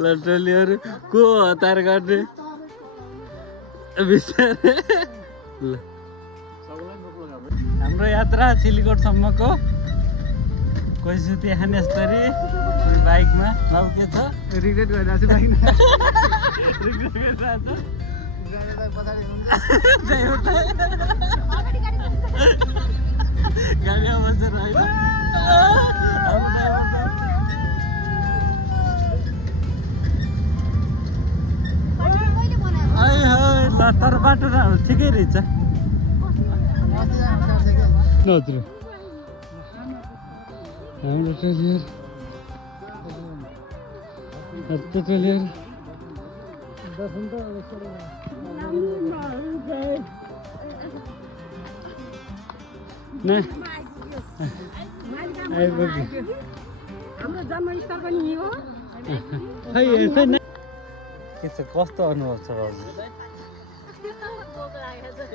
ल टोलीहरू को हतार गर्ने बिस्तारै ल हाम्रो यात्रा सिलिगुडसम्मको कोही सुते खानेस्तरी कोही बाइकमा नाउ के छ रिग्रेट गरिरहेको छु बाइकमा रिग्रेट गरिरहेको छ गाडीमा बसेर होइन ल तर बाटो ठिकै रहेछ नत्र हाम्रो ट्रेलियर ट्रेलियर हाम्रो जन्मस्थल पनि हो के छ कस्तो अनुभव छ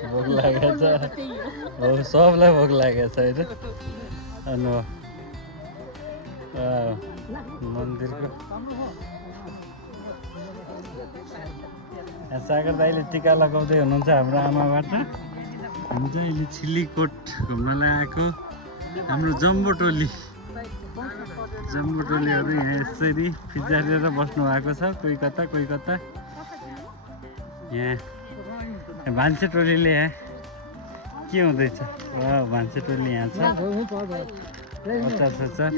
भोक लागेको छ हो सबलाई भोक लागेको छ होइन अनुभव मन्दिरको सागर दाइले टिका लगाउँदै हुनुहुन्छ हाम्रो आमाबाट हामी चाहिँ अहिले सिलिकोट घुम्नलाई आएको हाम्रो जम्बो टोलीहरू यहाँ यसरी फिजारेर बस्नु भएको छ कोही कता यहाँ भान्से टोलीले यहाँ के हुँदैछ भान्से टोली यहाँ छ अचार